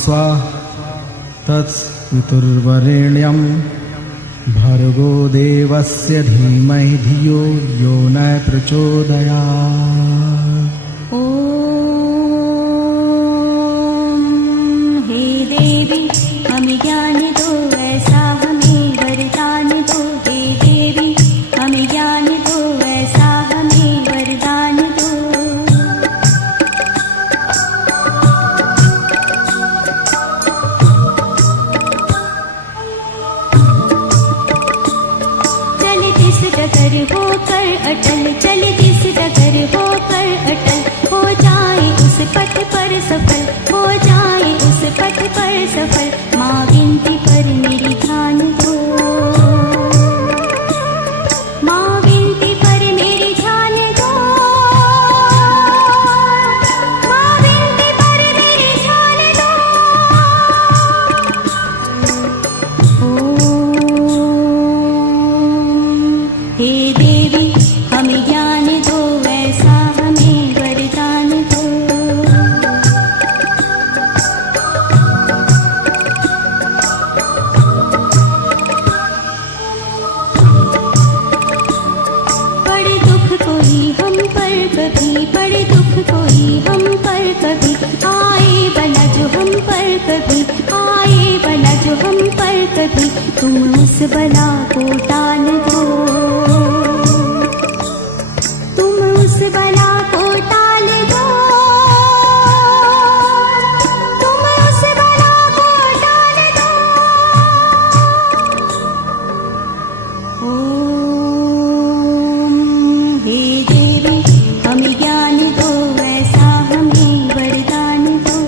स्वाहा तत्सवितुर्वरेण्यं भर्गो देवस्य धीमहि धियो यो न प्रचोदयात्। ओम हे देवी हमें ज्ञान दो, ऐसा हमें वरदान दो। हे देवी हमें ज्ञान दो, ऐसा हमें वरदान दो। डगर होकर अटल, चले जिस डगर होकर अटल, हो जाए उस पथ पर सफल, हो जाए उस पथ पर सफल। माँ विनती पर मेरी ध्यान दो, माँ विनती पर मेरी ध्यान दो, माँ विनती पर मेरी ध्यान दो। हे देवी हमें ज्ञान दो, ऐसा हमें वरदान दो। पड़े दुख कोई हम पर कभी, पड़े दुख कोई हम पर कभी, आए बला जो हम पर कभी, आए बला जो हम पर कभी, तुम उस बला को टाल दो, उस बला को टाल दो, तुम उस बला को टाल दो। ओम हे देवी हमें ज्ञान दो, ऐसा हमें वरदान दो।